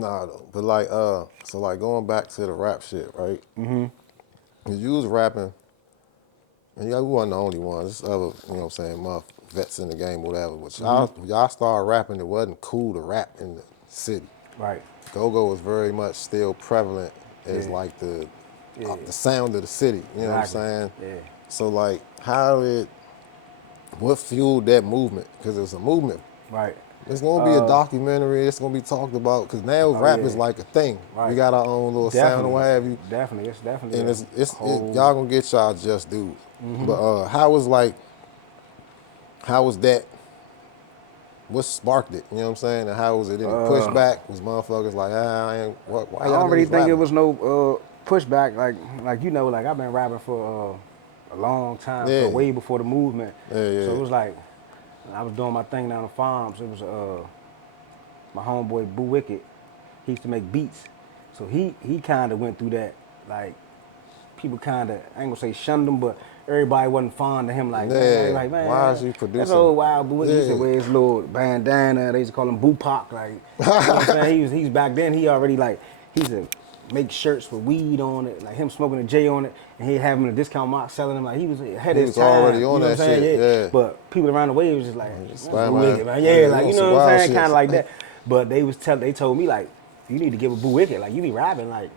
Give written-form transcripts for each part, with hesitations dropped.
Nah, though. But like, so like going back to the rap shit, right? Mm-hmm. You was rapping, and yeah, we wasn't the only ones. There's other, you know what I'm saying, vets in the game, whatever. But y'all started rapping, it wasn't cool to rap in the city. Right. Go-go was very much still prevalent as Yeah. like Yeah. the sound of the city. You know what I'm Exactly. saying? Yeah. So like, what fueled that movement? Because it was a movement. Right. It's gonna be a documentary. It's gonna be talked about because now Oh rap is yeah. like a thing. We Right. got our own little sound or Definitely. what have you, Definitely. It's definitely and a whole. y'all gonna get y'all just dudes. But how was that? What sparked it? You know what I'm saying? And how was it any pushback? Was motherfuckers like, why I y'all don't really niggas think it rapping? was no pushback. Like like I've been rapping for a long time, so Yeah, way before the movement. yeah, So yeah. it was like I was doing my thing down the farms. It was my homeboy Boo Wicked. He used to make beats, so he kind of went through that. Like people kind of, I ain't gonna say shunned him, but everybody wasn't fond of him. Like man, Yeah. like Why is man, he that's producing? old wild Boo Wicked. He used to Yeah. wear his little bandana. They used to call him Boo Pac. Like you know what I'm saying? He's back then. He already like he used to make shirts with weed on it, like him smoking a J on it, and he having a discount mark selling them. Like he was ahead He of his was already time. You on know what I'm that saying? shit. Yeah. Yeah. But people around the way was just like, that's Boo Spider-Man. Wicked, man. Yeah, Yeah, he like on you some know what I'm wild saying? Kind shit. of like that. But they told me like, you need to give a Boo Wicked. Like you be rapping like.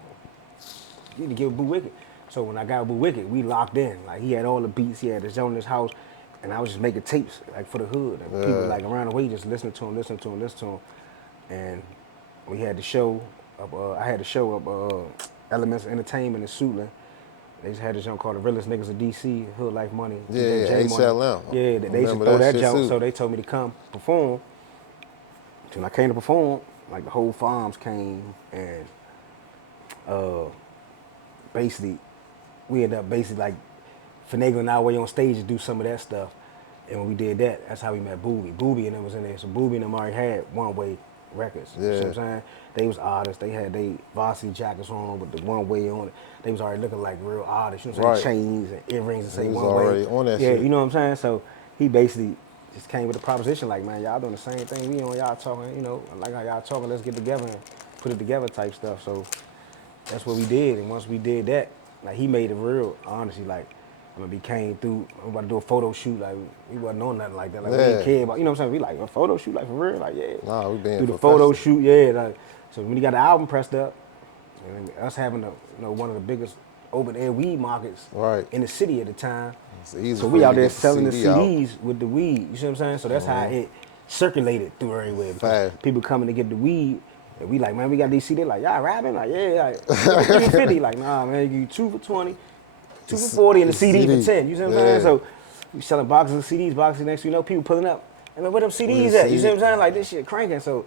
You need to give Boo Wicked. So when I got Boo Wicked, we locked in. Like he had all the beats, he had his own in his house, and I was just making tapes like for the hood. And people like around the way just listening to him, listening to him, listening to him. And we had the show up. I had the show up. Elements of Entertainment in Suitland. They just had this joint called The Realest Niggas of DC, Hood Life Money, Yeah, DJ yeah, J Money. HLM. Yeah, I they used to remember throw that that shit joint, too. so they told me to come perform. So when I came to perform, like the whole farms came and basically we ended up basically like finagling our way on stage to do some of that stuff. And when we did that, that's how we met Booby. Booby and them was in there. So Booby and them already had One Way Records. You see what Yeah. I'm saying? They was artists. They had they varsity jackets on with the One Way on it. They was already looking like real artists. You know what I'm Right. saying? Chains and earrings that He say was One Way. already on that Yeah, shit. you know what I'm saying? So he basically just came with a proposition like, man, y'all doing the same thing we on. Y'all talking, you know, I like how y'all talking. Let's get together and put it together type stuff. So that's what we did. And once we did that, like he made it real, honestly, like I mean, we came through, we about to do a photo shoot, like we wasn't on nothing like that. Like we didn't Yeah. care about, you know what I'm saying? We like a photo shoot, like for real, like yeah. Nah, we being Do the photo professional. shoot, yeah. Like, so when he got the album pressed up, and us having one of the biggest open air weed markets Right. in the city at the time. It's easy So for we you out to there get the selling the CD out. CDs with the weed. You see what I'm saying? So that's how it circulated through everywhere because Fast. people coming to get the weed. And we like, man, we got these CDs. Like, y'all rapping? Like, yeah, like, give me 50. Like, nah, man, give you 2 for 20, 2 for 40, and the It's CD for CD. 10. You see what I'm saying? Yeah. So we selling boxes of CDs, boxes next thing you know, people pulling up. I mean, where them With the CDs at? You see CD. what I'm saying? Like, this shit cranking. So,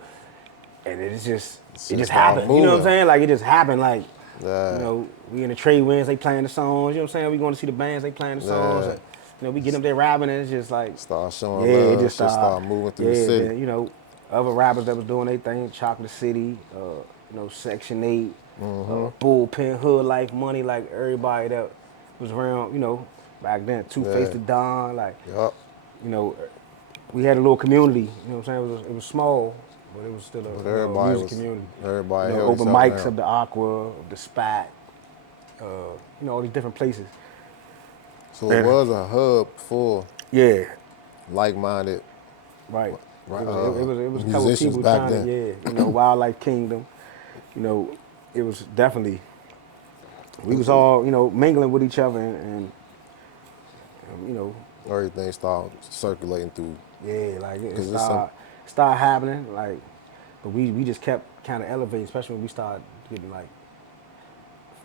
and it Shit just start happened. You know what I'm moving. saying? Like, it just happened. Like, Yeah. we in the trade winds, they playing the songs. You know what I'm saying? We going to see the bands, they playing the songs. Yeah. And, we get them there rapping, and it's just like, Start yeah, showing it love. just Shit start, start moving through the yeah. city. Then other rappers that was doing their thing, Chocolate City, Section 8, Bullpen, Hood Life Money, like everybody that was around, back then. Two Face Yeah. the Don, like, Yup. you know, we had a little community. You know what I'm saying? It was small, but it was still But a music community. everybody held each Open other mics down. of the Aqua, of the Spat, all these different places. So it And was a hub for yeah, like-minded right. It was a couple of musicians people back trying to, then. Wildlife Kingdom. You know, it was definitely we was all, mingling with each other and Everything started circulating through. yeah, like it Because it's some, start happening, like but we just kept kind of elevating, especially when we started getting like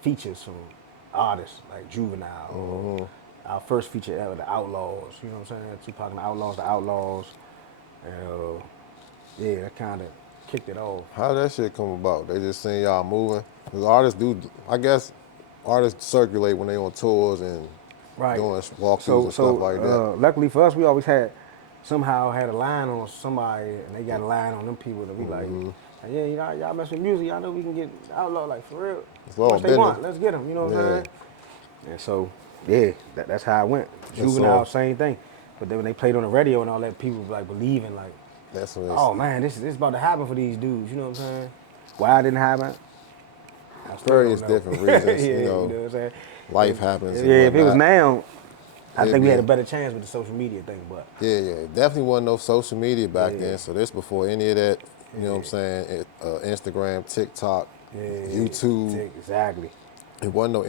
features from artists like Juvenile or our first feature ever, The Outlaws, you know what I'm saying? Tupac and The Outlaws. And yeah, that kind of kicked it off. how that shit come about? They just seen y'all moving. Because artists do, I guess, artists circulate when they on tours and Right. doing walkthroughs So and stuff like that. luckily for us, we always somehow had a line on somebody, and they got a line on them people that we like, yeah, y'all mess with music, y'all know we can get Outlaw, like for real. It's How all much they business. want? Let's get them. You know what I'm Yeah. saying? And so, yeah, that's how it went. That's Juvenile, all. same thing. But then when they played on the radio and all that, people like believing like, That's what it's. oh man, this is about to happen for these dudes. You know what I'm saying? Why it didn't happen? I still Various don't know. different reasons, yeah, you you know, know what I'm saying? life happens and Yeah, if it was whatnot. now, I think It'd we had be a better chance with the social media thing. But Yeah, yeah. Definitely wasn't no social media back yeah, then. So this before any of that, you know what I'm yeah, saying? Instagram, TikTok, yeah, YouTube. exactly. It wasn't no